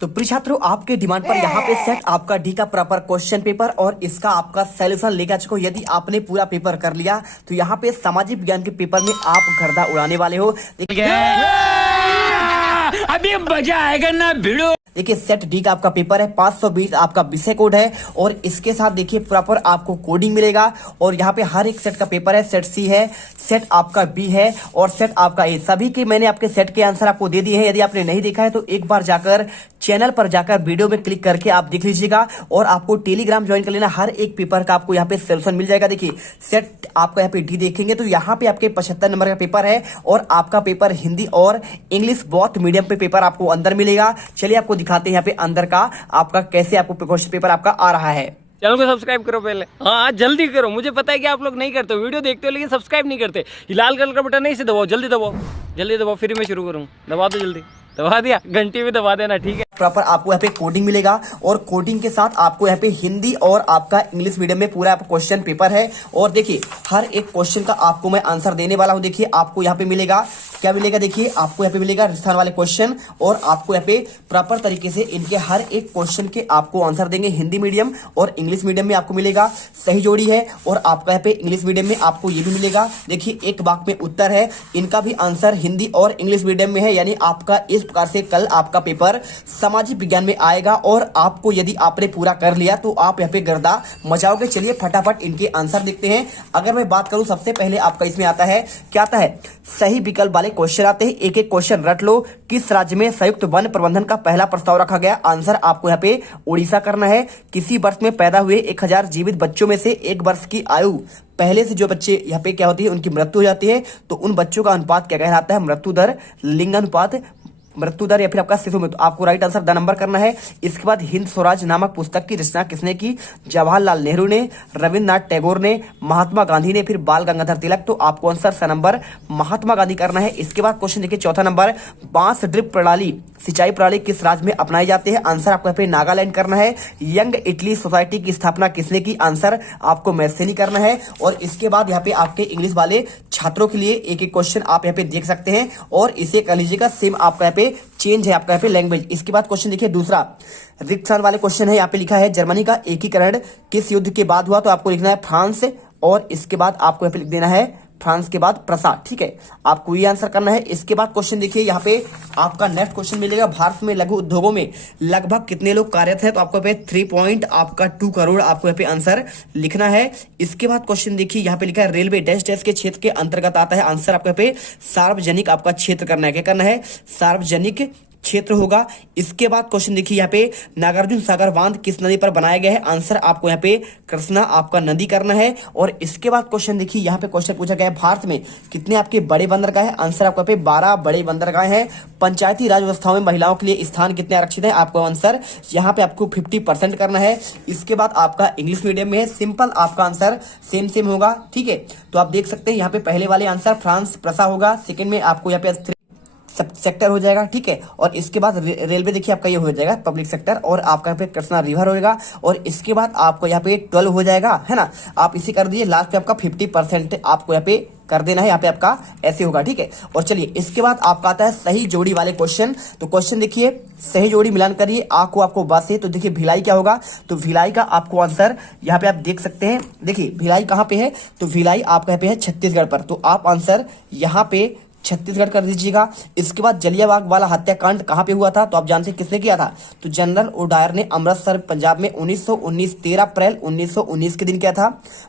तो प्रिय छात्रों, आपके डिमांड पर यहाँ पे सेट आपका डी का प्रॉपर क्वेश्चन पेपर और इसका आपका सॉल्यूशन लेकर आ चुका हूं। यदि आपने पूरा पेपर कर लिया तो यहाँ पे सामाजिक विज्ञान के पेपर में आप गर्दा उड़ाने वाले हो। अभी मजा आएगा ना भिड़ो। देखिए, सेट डी का आपका पेपर है, 520 आपका विषय कोड है और इसके साथ देखिए प्रॉपर आपको कोडिंग मिलेगा। और यहाँ पे हर एक सेट का पेपर है, सेट सी है, सेट आपका बी है और सेट आपका ए। सभी के मैंने आपके सेट के आंसर आपको दे दिए हैं। यदि आपने नहीं देखा है तो एक बार जाकर चैनल पर जाकर वीडियो में क्लिक करके आप देख लीजिएगा और आपको टेलीग्राम ज्वाइन कर लेना। हर एक पेपर का आपको यहाँ पे सोल्यूशन मिल जाएगा। देखिए, सेट आपका यहाँ पे डी देखेंगे तो यहाँ पे आपके 75 नंबर का पेपर है और आपका पेपर हिंदी और इंग्लिश बोथ मीडियम पे पेपर आपको अंदर मिलेगा। चलिए आपको दिखाते हैं यहाँ पे अंदर का आपका कैसे आपको क्वेश्चन पेपर आपका आ रहा है। चैनल को सब्सक्राइब करो पहले, हाँ जल्दी करो। मुझे पता है कि आप लोग नहीं करते हो, वीडियो देखते हो लेकिन सब्सक्राइब नहीं करते। ये लाल कलर का बटन नहीं, इसे दबाओ, जल्दी दबाओ, जल्दी दबाओ, फिर मैं शुरू करूँ। दबा दो, जल्दी दबा दिया, घंटी भी दबा देना, ठीक है। प्रॉपर आपको यहाँ पे कोडिंग मिलेगा और कोडिंग के साथ आपको यहाँ पे हिंदी और आपका इंग्लिश मीडियम में पूरा क्वेश्चन पेपर है। और देखिए, हर एक क्वेश्चन का आपको मैं आंसर देने वाला हूँ। देखिए, आपको यहाँ पे मिलेगा, क्या मिलेगा, देखिए आपको यहाँ पे मिलेगा राजस्थान वाले क्वेश्चन और आपको यहाँ पे प्रॉपर तरीके से इनके हर एक क्वेश्चन के आपको आंसर देंगे। हिंदी मीडियम और इंग्लिश मीडियम में आपको मिलेगा, सही जोड़ी है। और आपका यहाँ पे इंग्लिश मीडियम में आपको ये भी मिलेगा। देखिए, एक वाक्य में उत्तर है, इनका भी आंसर हिंदी और इंग्लिश मीडियम में है। यानी आपका इस प्रकार से कल आपका पेपर सामाजिक विज्ञान में आएगा और आपको यदि आपने पूरा कर लिया तो आप यहाँ पे गर्दा मचाओगे। चलिए फटाफट इनके आंसर देखते हैं। अगर मैं बात करूं, सबसे पहले आपका इसमें आता है, क्या आता है, सही विकल्प वाले क्वेश्चन आते हैं। एक एक क्वेश्चन रट लो। किस राज्य में संयुक्त वन प्रबंधन का पहला प्रस्ताव रखा गया? आंसर आपको यहाँ पे उड़ीसा करना है। किसी वर्ष में पैदा हुए 1000 जीवित बच्चों में से 1 वर्ष की आयु पहले से जो बच्चे यहाँ पे क्या होती है, उनकी मृत्यु हो जाती है, तो उन बच्चों का अनुपात क्या कहलाता है? मृत्यु दर, लिंगानुपात, मृत्यु दर या फिर आपका शिशु मृत्यु। आपको राइट आंसर द नंबर करना है। इसके बाद हिंद स्वराज नामक पुस्तक की रचना किसने की? जवाहरलाल नेहरू ने, रविन्द्रनाथ टैगोर ने, महात्मा गांधी ने, फिर बाल गंगाधर तिलक। तो आपको आंसर स नंबर महात्मा गांधी करना है। इसके बाद क्वेश्चन देखिए, चौथा नंबर, बांस ड्रिप प्रणाली सिंचाई प्रणाली किस राज्य में अपनाई जाती है? आंसर आपको यहाँ पे नागालैंड करना है। यंग इटली सोसाइटी की स्थापना किसने की? आंसर आपको मैसेनी करना है। और इसके बाद यहाँ पे आपके इंग्लिश वाले छात्रों के लिए एक एक क्वेश्चन आप यहाँ पे देख सकते हैं और इसे कर लीजिएगा। सेम आपका यहाँ पे चेंज है आपका यहाँ पे लैंग्वेज। इसके बाद क्वेश्चन देखिए दूसरा, रिक्त स्थान वाले क्वेश्चन है। यहाँ पे लिखा है, जर्मनी का एकीकरण किस युद्ध के बाद हुआ? तो आपको लिखना है फ्रांस और इसके बाद आपको यहाँ पे लिख देना है फ्रांस के बाद प्रसा, ठीक है। आपको ये आंसर करना है। इसके बाद क्वेश्चन देखिए, यहाँ पे आपका नेक्स्ट क्वेश्चन मिलेगा, भारत में लघु उद्योगों में लगभग कितने लोग कार्यरत हैं? तो आपको यहाँ पे 3.2 करोड़ आपको यहाँ पे आंसर लिखना है। इसके बाद क्वेश्चन देखिए, यहाँ पे लिखा है, रेलवे डैश डैश के क्षेत्र के अंतर्गत आता है। आंसर आपको यहाँ पे सार्वजनिक आपका क्षेत्र करना है। क्या करना है? सार्वजनिक क्षेत्र होगा। इसके बाद क्वेश्चन देखिए, यहाँ पे नागार्जुन सागर बांध किस नदी पर बनाया गया है? आंसर आपको यहाँ पे कृष्णा आपका नदी करना है। और इसके बाद क्वेश्चन देखिए, यहाँ पे क्वेश्चन पूछा गया है, भारत में कितने आपके बड़े बंदरगाह है? आंसर आपको यहाँ पे 12 बड़े बंदरगाह हैं। पंचायती राज व्यवस्थाओं में महिलाओं के लिए स्थान कितने आरक्षित है? आपको आंसर यहाँ पे आपको 50% करना है। इसके बाद आपका इंग्लिश मीडियम में है, सिंपल आपका आंसर सेम होगा, ठीक है। तो आप देख सकते हैं यहाँ पे पहले वाले आंसर फ्रांस प्रसा होगा, सेकंड में आपको यहाँ पे सब सेक्टर हो जाएगा, ठीक है। और इसके बाद रेलवे देखिए आपका ये हो जाएगा पब्लिक सेक्टर और आपका यहाँ पे कृष्णा रिवर होगा। और इसके बाद आपको यहाँ पे 12 हो जाएगा, है ना। आप इसे कर दीजिए, लास्ट पे आपका 50% आपको यहाँ पे कर देना है। यहाँ पे आपका ऐसे होगा, ठीक है। और चलिए इसके बाद आपका आता है सही जोड़ी वाले क्वेश्चन। तो क्वेश्चन देखिए, सही जोड़ी मिलान करिए आपको बस है। तो देखिए भिलाई क्या होगा? तो भिलाई का आपको आंसर यहाँ पे आप देख सकते हैं। देखिए भिलाई कहाँ पे है? तो भिलाई आपका यहाँ पे है छत्तीसगढ़ पर। तो आप आंसर यहाँ पे छत्तीसगढ़ कर दीजिएगा। इसके बाद जलियांवाला वाला हत्याकांड कहाँ पे हुआ था? तो आप जानते हैं किसने किया था? तो जनरल ओडायर ने अमृतसर पंजाब में 1919 13 अप्रैल 1919 के दिन किया था।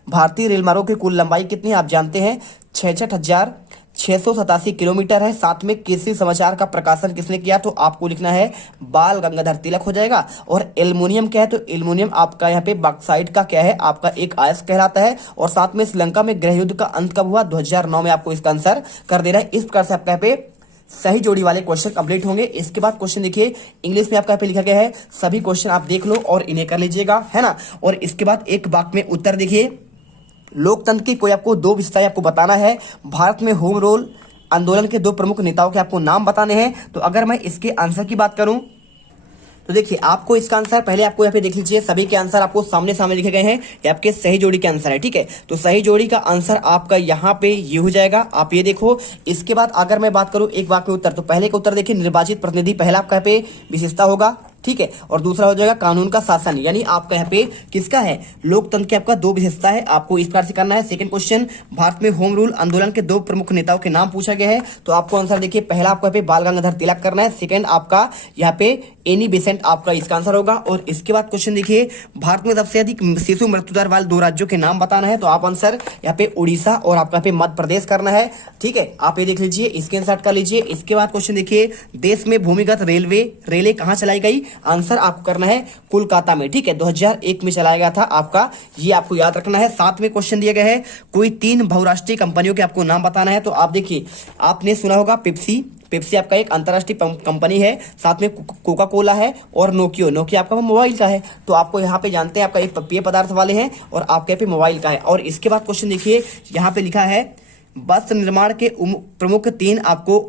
भारतीय रेल मार्गों की कुल लंबाई कितनी है? आप जानते हैं 66,687 किलोमीटर है। साथ में केसरी समाचार का प्रकाशन किसने किया? तो आपको लिखना है बाल गंगाधर तिलक हो जाएगा। और एल्युमिनियम क्या है? तो एल्युमिनियम आपका यहाँ पे बॉक्साइट का क्या है? आपका एक अयस्क कहलाता है। और साथ में श्रीलंका में गृह युद्ध का अंत कब हुआ? 2009 में आपको इसका आंसर कर देना है। इस प्रकार से आपका यहाँ पे सही जोड़ी वाले क्वेश्चन कंप्लीट होंगे। इसके बाद क्वेश्चन देखिए, इंग्लिश में आपका यहाँ पे लिखा गया है, सभी क्वेश्चन आप देख लो और इन्हें कर लीजिएगा, है ना। और इसके बाद एक वाक्य में उत्तर देखिए, लोकतंत्र की कोई आपको 2 विशेषताएं आपको बताना है। भारत में होम रूल आंदोलन के 2 प्रमुख नेताओं के आपको नाम बताने हैं। तो अगर मैं इसके आंसर की बात करूं तो देखिए, आपको इसका आंसर पहले आपको यहाँ पे देख लीजिए, सभी के आंसर आपको सामने सामने लिखे गए हैं। ये आपके सही जोड़ी के आंसर है, ठीक है। तो सही जोड़ी का आंसर आपका यहाँ पे ये हो जाएगा, आप ये देखो। इसके बाद अगर मैं बात करूं एक वाक्य उत्तर, तो पहले का उत्तर देखिए, निर्वाचित प्रतिनिधि पहला आपका यहाँ पे विशेषता होगा, ठीक है। और दूसरा हो जाएगा कानून का शासन, यानी आपका यहाँ पे किसका है, लोकतंत्र की आपका दो विशेषता है, आपको इस प्रकार से करना है। सेकंड क्वेश्चन, भारत में होम रूल आंदोलन के दो प्रमुख नेताओं के नाम पूछा गया है, तो आपको आंसर देखिए, पहला आपको यहाँ पे बाल गंगाधर तिलक करना है, सेकंड आपका यहाँ पे एनी बेसेंट आपका इसका आंसर होगा। और इसके बाद क्वेश्चन देखिए, भारत में सबसे अधिक शिशु मृत्यु दर वाले दो राज्यों के नाम बताना है, तो आप आंसर यहाँ पे उड़ीसा और आपका यहाँ पे मध्य प्रदेश करना है, ठीक है। आप ये देख लीजिए, स्क्रीनशॉट कर लीजिए। इसके बाद क्वेश्चन देखिए, देश में भूमिगत रेलें कहाँ चलाई गई, आंसर आपको करना है कोलकाता में, ठीक है, 2001 में चलाया गया था आपका, ये आपको याद रखना है। साथ में क्वेश्चन दिया गया है, कोई 3 बहुराष्ट्रीय कंपनियों के आपको नाम बताना है, तो आप देखिए, आपने सुना होगा पेप्सी आपका एक अंतर्राष्ट्रीय कंपनी है, साथ में कोका कोला है और नोकिया आपका मोबाइल का है, तो आपको यहाँ पे जानते हैं आपका एक पेय पदार्थ वाले हैं और आपके यहाँ पे मोबाइल का है। और इसके बाद क्वेश्चन देखिए, यहाँ पे लिखा है वस्त्र निर्माण के प्रमुख 3 आपको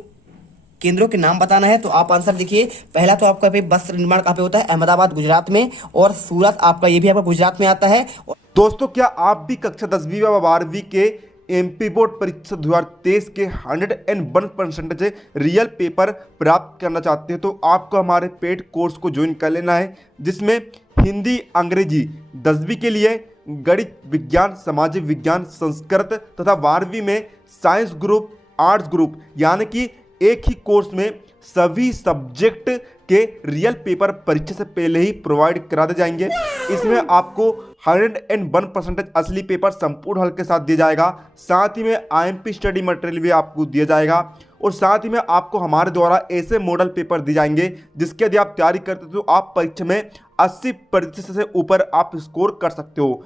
केंद्रों के नाम बताना है, तो आप आंसर देखिए, पहला तो आपका वस्त्र निर्माण कहाँ पे होता है, अहमदाबाद गुजरात में, और सूरत आपका ये भी आपका गुजरात में आता है। दोस्तों, क्या आप भी कक्षा 10वीं व 12वीं के एमपी बोर्ड परीक्षा 2023 के 101% रियल पेपर प्राप्त करना चाहते हैं, तो आपको हमारे पेड कोर्स को ज्वाइन कर लेना है, जिसमें हिंदी अंग्रेजी 10वीं के लिए, गणित विज्ञान सामाजिक विज्ञान संस्कृत तथा 12वीं में साइंस ग्रुप आर्ट्स ग्रुप, यानी कि एक ही कोर्स में सभी सब्जेक्ट के रियल पेपर परीक्षा से पहले ही प्रोवाइड करा दे जाएंगे। इसमें आपको 101% असली पेपर संपूर्ण हल के साथ दिया जाएगा, साथ ही में आईएमपी स्टडी मटेरियल भी आपको दिया जाएगा, और साथ ही में आपको हमारे द्वारा ऐसे मॉडल पेपर दिए जाएंगे जिसके यदि आप तैयारी करते हो तो आप परीक्षा में 80% से ऊपर आप स्कोर कर सकते हो।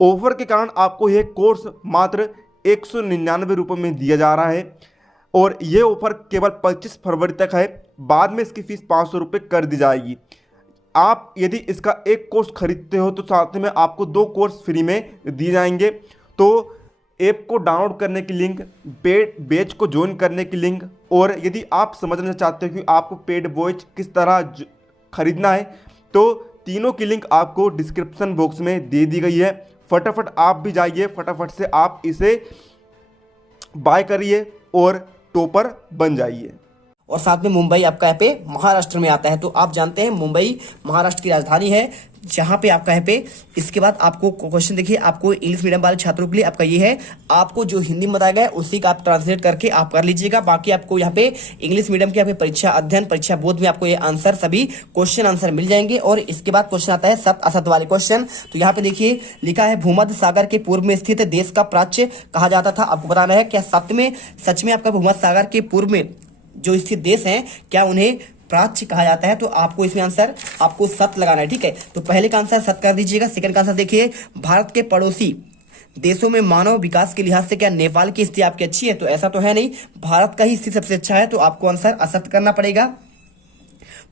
ऑफर के कारण आपको यह कोर्स मात्र 199 रुपये में दिया जा रहा है, और ये ऑफर केवल 25 फरवरी तक है, बाद में इसकी फीस 500 रुपये कर दी जाएगी। आप यदि इसका एक कोर्स खरीदते हो तो साथ में आपको 2 कोर्स फ्री में दिए जाएंगे। तो ऐप को डाउनलोड करने की लिंक, पेड बैच को ज्वाइन करने की लिंक, और यदि आप समझना चाहते हो कि आपको पेड बैच किस तरह खरीदना है, तो तीनों की लिंक आपको डिस्क्रिप्शन बॉक्स में दे दी गई है। फटाफट आप भी जाइए, फटाफट से आप इसे बाय करिए और टॉपर बन जाइए। और साथ में मुंबई आपका यहाँ पे महाराष्ट्र में आता है, तो आप जानते हैं मुंबई महाराष्ट्र की राजधानी है, जहाँ पे आपका यहाँ पे। इसके बाद आपको क्वेश्चन देखिए, आपको इंग्लिश मीडियम वाले छात्रों के लिए आपका ये है, आपको जो हिंदी में बताया गया है उसी का आप ट्रांसलेट करके आप कर लीजिएगा। बाकी आपको यहाँ पे इंग्लिश मीडियम के यहाँ पे परीक्षा अध्ययन परीक्षा बोध में आपको ये आंसर सभी क्वेश्चन आंसर मिल जाएंगे। और इसके बाद क्वेश्चन आता है सत्य असत्य वाले क्वेश्चन, तो यहाँ पे देखिए लिखा है, भूमध्य सागर के पूर्व में स्थित देश का प्राच्य कहा जाता था, आपको बताना है क्या सच में आपका भूमध्य सागर के पूर्व में जो स्थित देश हैं क्या उन्हें प्राच्य कहा जाता है, तो आपको इसमें आंसर आपको सत्य लगाना है, ठीक है। तो पहले का आंसर सत्य कर दीजिएगा। सेकंड का आंसर देखिए, भारत के पड़ोसी देशों में मानव विकास के लिहाज से क्या नेपाल की स्थिति आपकी अच्छी है, तो ऐसा तो है नहीं, भारत का ही स्थिति सबसे अच्छा है, तो आपको आंसर असत्य करना पड़ेगा।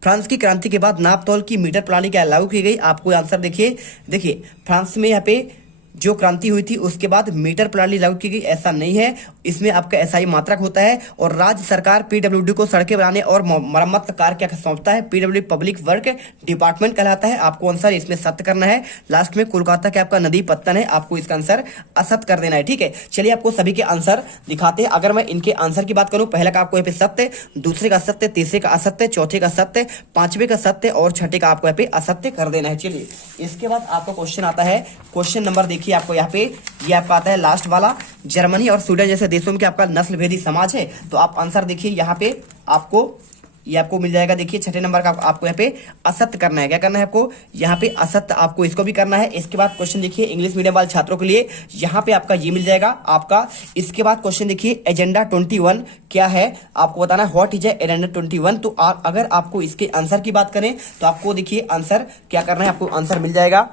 फ्रांस की क्रांति के बाद नापतोल की मीटर प्रणाली क्या लागू की गई, आपको आंसर देखिए फ्रांस में यहाँ पे जो क्रांति हुई थी उसके बाद मीटर प्रणाली लागू की गई, ऐसा नहीं है, इसमें आपका एसआई मात्रक होता है। और राज्य सरकार पीडब्ल्यूडी को सड़कें बनाने और मरम्मत का कार्य क्या सौंपता है, पीडब्ल्यूडी पब्लिक वर्क डिपार्टमेंट कहलाता है, आपको आंसर इसमें सत्य करना है। लास्ट में कोलकाता के आपका नदी पत्तन है, आपको इसका आंसर असत्य कर देना है, ठीक है। चलिए आपको सभी के आंसर दिखाते हैं। अगर मैं इनके आंसर की बात करूं, पहला का आपको यहाँ पे सत्य, दूसरे का सत्य, तीसरे का असत्य, चौथे का सत्य, पांचवें का सत्य और छठे का आपको यहाँ पे असत्य कर देना है। चलिए इसके बाद आपका क्वेश्चन आता है, क्वेश्चन नंबर देखिए आपको यहाँ पे, ये आपका आता है लास्ट वाला, जर्मनी और स्वीडन जैसे देशों में आपका नस्ल भेदी समाज है, तो आप आंसर देखिए यहाँ पे आपको मिल जाएगा। देखिए छठे नंबर का आपको यहाँ पे असत्य करना है, क्या करना है आपको यहाँ पे असत्य, आपको इसको भी करना है। इसके बाद क्वेश्चन देखिए इंग्लिश मीडियम वाले छात्रों के लिए यहाँ पे आपका ये मिल जाएगा आपका। इसके बाद क्वेश्चन देखिए एजेंडा 21 क्या है, आपको बताना है व्हाट इज एजेंडा 21। तो अगर आपको इसके आंसर की बात करें तो आपको देखिए आंसर क्या करना है, आपको आंसर मिल जाएगा।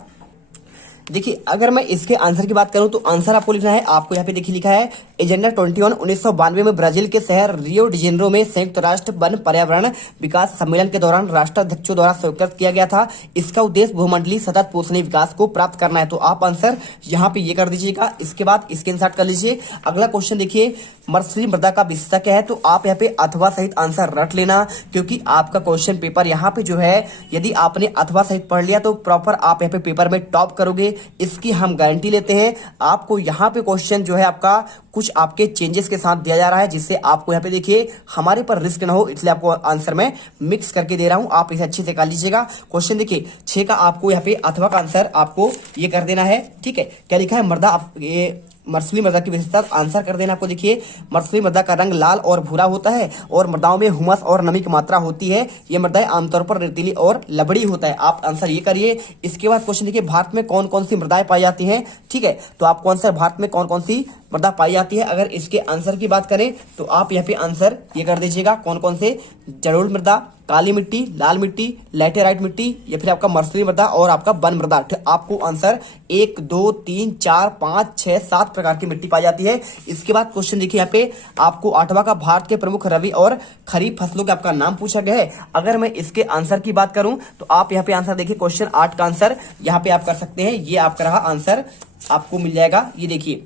देखिए अगर मैं इसके आंसर की बात करूं तो आंसर आपको लिखना है, आपको यहाँ पे देखिए लिखा है एजेंडा 21 1992 में ब्राजील के शहर रियो डी जेनेरो में संयुक्त राष्ट्र वन पर्यावरण विकास सम्मेलन के दौरान राष्ट्राध्यक्षों द्वारा स्वीकृत किया गया था। इसका उद्देश्य भूमंडलीय सतत पोषणीय विकास को प्राप्त करना है, तो आप आंसर यहाँ पे ये कर दीजिएगा। इसके बाद स्क्रीनशॉट कर लीजिए। अगला क्वेश्चन देखिए मर्सली मृदा का विशेषता क्या है, तो आप यहाँ पे अथवा सहित आंसर रट लेना, क्योंकि आपका क्वेश्चन पेपर यहाँ पे जो है यदि आपने अथवा सहित पढ़ लिया तो प्रॉपर आप यहाँ पे पेपर में टॉप करोगे, इसकी हम गारंटी लेते हैं। आपको यहाँ पे क्वेश्चन जो है आपका कुछ आपके चेंजेस के साथ दिया जा रहा है, जिससे आपको यहाँ पे देखिए हमारे पर रिस्क ना हो, इसलिए आपको आंसर में मिक्स करके दे रहा हूं, आप इसे अच्छे से कर लीजिएगा। क्वेश्चन देखिए 6 का आपको यहाँ पे अथवा का आंसर आपको ये कर देना है, ठीक है। क्या लिखा है, मृदा, ये मर्सली मृदा की विशेषता आंसर कर देना आपको। देखिए मर्सली मृदा का रंग लाल और भूरा होता है और मृदाओं में हुमस और नमी की मात्रा होती है। ये मृदाएं आमतौर पर रेतीली और लबड़ी होता है। आप आंसर ये करिए। इसके बाद क्वेश्चन देखिए, भारत में कौन कौन सी मृदाएं पाई जाती हैं, ठीक है। तो आपको आंसर भारत में कौन कौन सी मृदा पाई जाती है, अगर इसके आंसर की बात करें तो आप यहाँ पे आंसर ये कर दीजिएगा, कौन कौन से, जलोढ़ मृदा, काली मिट्टी, लाल मिट्टी, लैटेराइट मिट्टी, या फिर आपका मर्सली मृदा और आपका वन मृदा। आपको आंसर 1 2 3 4 5 6 7 प्रकार की मिट्टी पाई जाती है। इसके बाद क्वेश्चन देखिए यहाँ पे आपको 8वां का भारत के प्रमुख रबी और खरीफ फसलों के आपका नाम पूछा गया है। अगर मैं इसके आंसर की बात करूं तो आप यहाँ पे आंसर देखिए, क्वेश्चन 8 का आंसर यहाँ पे आप कर सकते हैं। ये आपका रहा आंसर, आपको मिल जाएगा। ये देखिए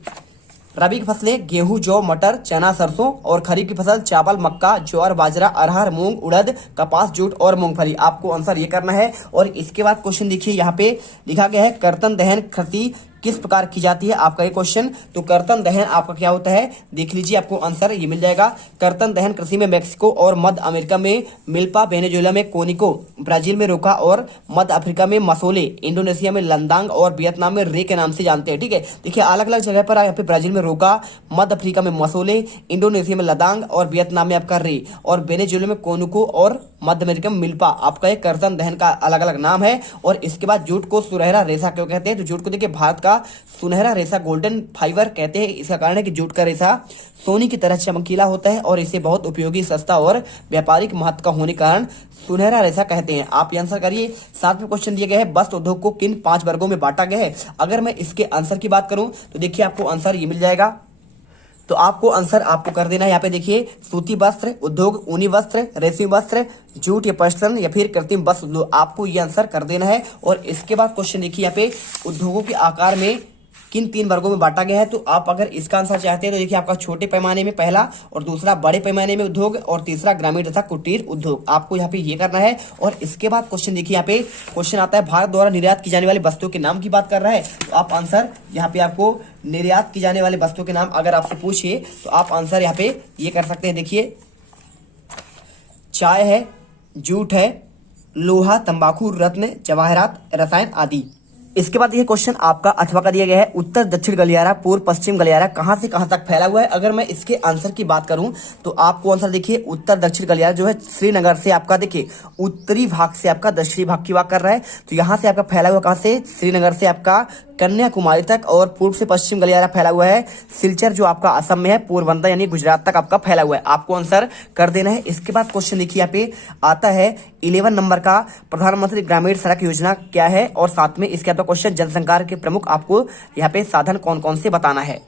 रबी की फसलें गेहूं, जौ, मटर, चना, सरसों, और खरीफ की फसल चावल, मक्का, ज्वार, बाजरा, अरहर, मूंग, उड़द, कपास, जूट और मूंगफली। आपको आंसर ये करना है। और इसके बाद क्वेश्चन देखिए यहाँ पे लिखा गया है, कर्तन दहन कृषि किस प्रकार की जाती है, आपका ये क्वेश्चन। तो कर्तन दहन आपका क्या होता है, देख लीजिए, आपको आंसर ये मिल जाएगा। कर्तन दहन कृषि में मैक्सिको और मध्य अमेरिका में मिल्पा, वेनेजुएला में कोनिको, ब्राजील में रोका और मध्य अफ्रीका में मसोले, इंडोनेशिया में लंदांग और वियतनाम में रे के नाम से जानते हैं, ठीक है। देखिए अलग अलग जगह पर यहाँ पे ब्राजील में रोका, मध्य अफ्रीका में मसोले, इंडोनेशिया में लदांग और वियतनाम में आपका रे, और वेनेजुएला में कोनिको और मध्य अमेरिका में मिल्पा। आपका एक कर्तन दहन का अलग अलग नाम है। और इसके बाद जूट को सुनहरा रेशा क्यों कहते हैं, तो जूट को देखिए भारत का सुनहरा रेशा गोल्डन फाइबर कहते हैं। इसका कारण है कि जूट का रेशा सोने की तरह चमकीला होता है और इसे बहुत उपयोगी, सस्ता और व्यापारिक महत्व का होने के कारण सुनहरा रेशा कहते हैं। आप ये आंसर करिए। 7वें क्वेश्चन दिए गए हैं, वस्त्र उद्योग को किन 5 वर्गों में बांटा गया है। अगर मैं इसके आंसर की बात करूं तो देखिए आपको आंसर ये मिल जाएगा। तो आपको आंसर आपको कर देना है यहाँ पे देखिए, सूती वस्त्र उद्योग, ऊनी वस्त्र, रेशमी वस्त्र, जूट या पशुधन, या फिर कृत्रिम वस्त्र उद्योग। आपको ये आंसर कर देना है। और इसके बाद क्वेश्चन देखिए यहाँ पे, उद्योगों के आकार में किन 3 वर्गों में बांटा गया है। तो आप अगर इसका आंसर चाहते हैं तो देखिए आपका छोटे पैमाने में पहला, और दूसरा बड़े पैमाने में उद्योग, और तीसरा ग्रामीण तथा कुटीर उद्योग। आपको यहाँ पे ये करना है। और इसके बाद क्वेश्चन देखिए यहाँ पे क्वेश्चन आता है, भारत द्वारा निर्यात की जाने वाली वस्तुओं के नाम की बात कर रहा है। तो आप आंसर यहाँ पे आपको निर्यात की जाने वाली वस्तुओं के नाम अगर आपसे पूछिए तो आप आंसर यहाँ पे ये कर सकते हैं। देखिए चाय है, जूट है, लोहा, तंबाकू, रत्न, जवाहरात, रसायन आदि। इसके बाद ये क्वेश्चन आपका अथवा का दिया गया है, उत्तर दक्षिण गलियारा, पूर्व पश्चिम गलियारा कहां से कहां तक फैला हुआ है। अगर मैं इसके आंसर की बात करूं तो आपको आंसर देखिए, उत्तर दक्षिण गलियारा जो है श्रीनगर से आपका देखिए उत्तरी भाग से आपका दक्षिणी भाग की बात कर रहा है। तो यहां से आपका फैला हुआ कहां से, श्रीनगर से आपका कन्याकुमारी तक, और पूर्व से पश्चिम गलियारा फैला हुआ है सिलचर जो आपका असम में है, पोरबंदर यानी गुजरात तक आपका फैला हुआ है। आपको आंसर कर देना है। इसके बाद क्वेश्चन देखिए यहाँ पे आता है 11 नंबर का, प्रधानमंत्री ग्रामीण सड़क योजना क्या है, और साथ में इसके आपका क्वेश्चन जनसंचार के प्रमुख आपको यहाँ पे साधन कौन कौन से बताना है।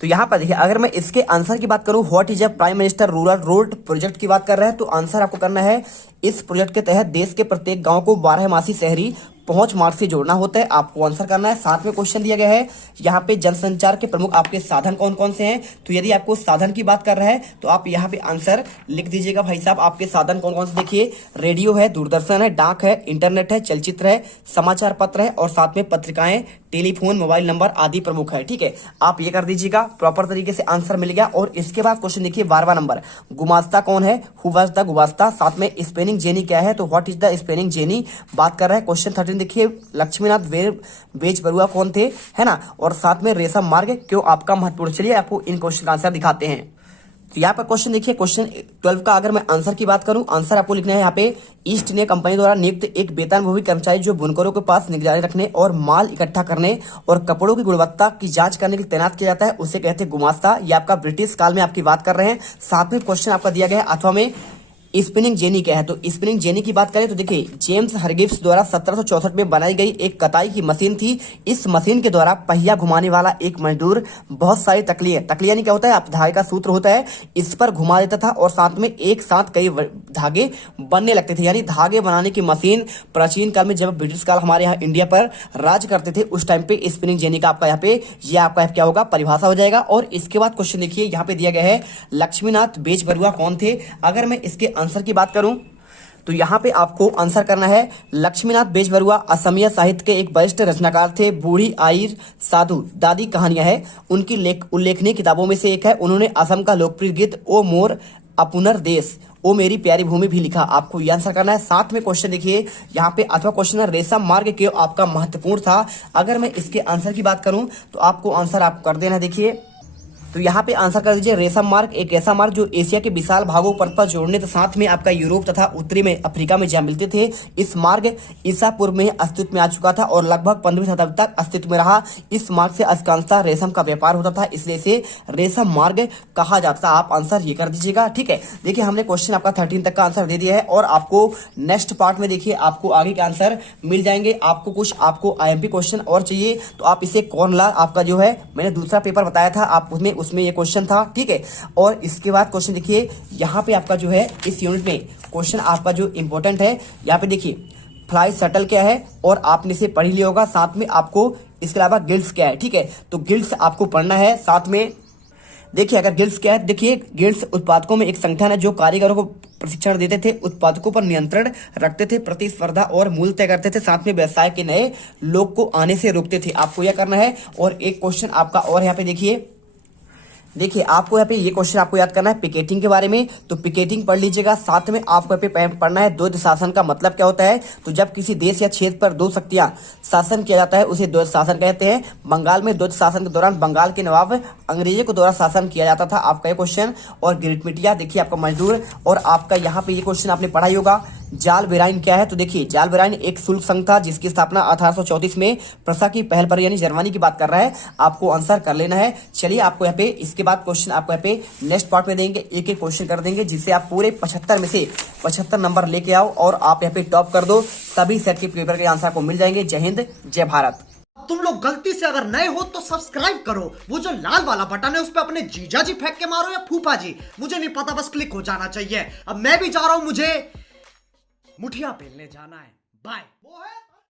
तो यहाँ पर देखिए अगर मैं इसके आंसर की बात करूं, what is a prime minister rural road project की बात कर रहा है। तो आंसर आपको करना है, इस प्रोजेक्ट के तहत देश के प्रत्येक गांव को 12मासी शहरी पहुंच मार्ग से जोड़ना होता है। आपको आंसर करना है। 7वें क्वेश्चन दिया गया है, यहाँ पे जनसंचार के प्रमुख आपके साधन कौन कौन से हैं। तो यदि आपको साधन की बात कर रहा है तो आप यहाँ पे आंसर लिख दीजिएगा भाई साहब, आपके साधन कौन कौन से। देखिए रेडियो है, दूरदर्शन है, डाक है, इंटरनेट है, चलचित्र है, समाचार पत्र है, और साथ में पत्रिकाएं, टेलीफोन, मोबाइल नंबर आदि प्रमुख है, ठीक है। आप ये कर दीजिएगा, प्रॉपर तरीके से आंसर मिल गया। और इसके बाद क्वेश्चन देखिए 12वां नंबर, गुमास्ता कौन है, हु वाज द गुमास्ता, साथ में स्पेनिंग जेनी क्या है। तो what is the spinning jenny बात कर रहा है। क्वेश्चन 13 देखिए, लक्ष्मीनाथ वेज बरुआ कौन थे, है ना, और साथ में रेशम मार्ग क्यों आपका महत्वपूर्ण। चलिए आपको इन क्वेश्चन का आंसर दिखाते हैं। तो यहाँ पर क्वेश्चन देखिए, क्वेश्चन 12 का अगर मैं आंसर की बात करूं, आंसर आपको लिखना है यहाँ पे, ईस्ट इंडिया कंपनी द्वारा नियुक्त एक वेतनभोगी कर्मचारी जो बुनकरों के पास निगरानी रखने और माल इकट्ठा करने और कपड़ों की गुणवत्ता की जांच करने के लिए तैनात किया जाता है, उसे कहते हैं गुमास्ता। ये आपका ब्रिटिश काल में आपकी बात कर रहे हैं। 7वें क्वेश्चन आपका दिया गया है, अथवा में स्पिनिंग जेनी क्या है? तो स्पिनिंग जेनी की बात करें तो देखिए जेम्स हरगिव्स द्वारा 1764 में बनाई गई एक कताई की मशीन थी। इस मशीन के द्वारा पहिया घुमाने वाला एक मजदूर बहुत सारी तकलियां नहीं क्या होता है, आप धागे का सूत्र होता है, इस पर घुमा देता था और साथ में एक साथ कई धागे बनने लगते थे। यानी धागे बनाने की मशीन प्राचीन काल में जब ब्रिटिश काल हमारे यहाँ इंडिया पर राज करते थे उस टाइम पे स्पिनिंग जेनी का आपका यहाँ पे यह आपका क्या होगा, परिभाषा हो जाएगा। और इसके बाद क्वेश्चन देखिए यहाँ पे दिया गया है लक्ष्मीनाथ बेजबरुआ कौन थे? अगर मैं इसके आंसर की बात करूं तो यहाँ पे आपको आंसर करना है लक्ष्मीनाथ बेजबरुआ असमिया साहित्य के एक वरिष्ठ रचनाकार थे। बूढ़ी आयर साधु दादी कहानियां है उनकी उल्लेखनीय किताबों में से एक है। उन्होंने असम का लोकप्रिय गीत ओ मोर अपुनर देश ओ मेरी प्यारी भूमि भी लिखा। आपको ये आंसर करना है। साथ में क्वेश्चन देखिए यहाँ पे अथवा क्वेश्चन है रेशम मार्ग क्यों आपका महत्वपूर्ण था? अगर मैं इसके आंसर की बात करूं तो आपको आंसर आपको कर देना। देखिए तो यहाँ पे आंसर कर दीजिए रेशम मार्ग एक ऐसा मार्ग जो एशिया के विशाल भागों पर जोड़ने तो साथ में आपका यूरोप तथा उत्तरी में अफ्रीका में जा मिलते थे। इस मार्ग ईसा पूर्व में अस्तित्व में आ चुका था और लगभग 15वीं शताब्दी तक अस्तित्व में रहा। इस मार्ग से अधिकांशतः रेशम का व्यापार होता था, इसलिए इसे रेशम मार्ग कहा जाता था। आप आंसर ये कर दीजिएगा, ठीक है। देखिए हमने क्वेश्चन आपका 13 तक का आंसर दे दिया है और आपको नेक्स्ट पार्ट में देखिए आपको आगे के आंसर मिल जाएंगे। आपको कुछ IMP क्वेश्चन और चाहिए तो आप इसे कौन ला आपका जो है मैंने दूसरा पेपर बताया था आप उसमें ये क्वेश्चन था, ठीक है। और इसके बाद क्वेश्चन देखिए यहाँ पे आपका जो है इस यूनिट में क्वेश्चन आपका जो इंपॉर्टेंट है यहाँ पे देखिए फ्लाई शटल क्या है और आपने इसे पढ़ लिया होगा। साथ में आपको इसके अलावा गिल्ड्स क्या है, ठीक है। तो गिल्ड्स आपको पढ़ना है। साथ में देखिए अगर गिल्ड्स क्या है, देखिए गिल्ड्स उत्पादकों में एक संगठन है जो कारीगरों को प्रशिक्षण देते थे, उत्पादकों पर नियंत्रण रखते थे, प्रतिस्पर्धा और मूल्य तय करते थे, साथ में व्यवसाय के नए लोग को आने से रोकते थे। आपको यह करना है। और एक क्वेश्चन आपका और यहाँ पे देखिए आपको यहाँ पे ये क्वेश्चन आपको याद करना है पिकेटिंग के बारे में। तो पिकेटिंग पढ़ लीजिएगा। साथ में आपको यहाँ पे पढ़ना है द्वैध शासन का मतलब क्या होता है। तो जब किसी देश या क्षेत्र पर दो शक्तियां शासन किया जाता है उसे द्वैध शासन कहते हैं। बंगाल में द्वैध शासन के दौरान बंगाल के नवाब अंग्रेजों के द्वारा शासन किया जाता था। आपका ये क्वेश्चन। और गिरमिटिया देखिए आपका मजदूर। और आपका यहाँ पे ये क्वेश्चन आपने पढ़ा ही होगा जाल बेराइन क्या है। तो देखिए जाल बेराइन एक शुल्क संघ था जिसकी स्थापना 1834 में प्रसा की पहल पर यानी जर्मनी की बात कर रहा है। आपको आंसर कर लेना है। चलिए आपको यहाँ पे इसके बाद क्वेश्चन आपको यहाँ पे नेक्स्ट पार्ट में देंगे, एक एक क्वेश्चन कर देंगे जिससे आप पूरे 75 में से 75 नंबर लेके आओ और आप यहाँ पे टॉप कर दो। सभी सेट के पेपर के आंसर आपको मिल जाएंगे। जय हिंद जय भारत। तुम लोग गलती से अगर नए हो तो सब्सक्राइब करो, वो जो लाल वाला बटन है उस पर अपने जीजा जी फेंक के मारो या फूफा जी, मुझे नहीं पता, बस क्लिक हो जाना चाहिए। अब मैं भी जा रहा हूं, मुझे मुठिया पेलने जाना है। बाय।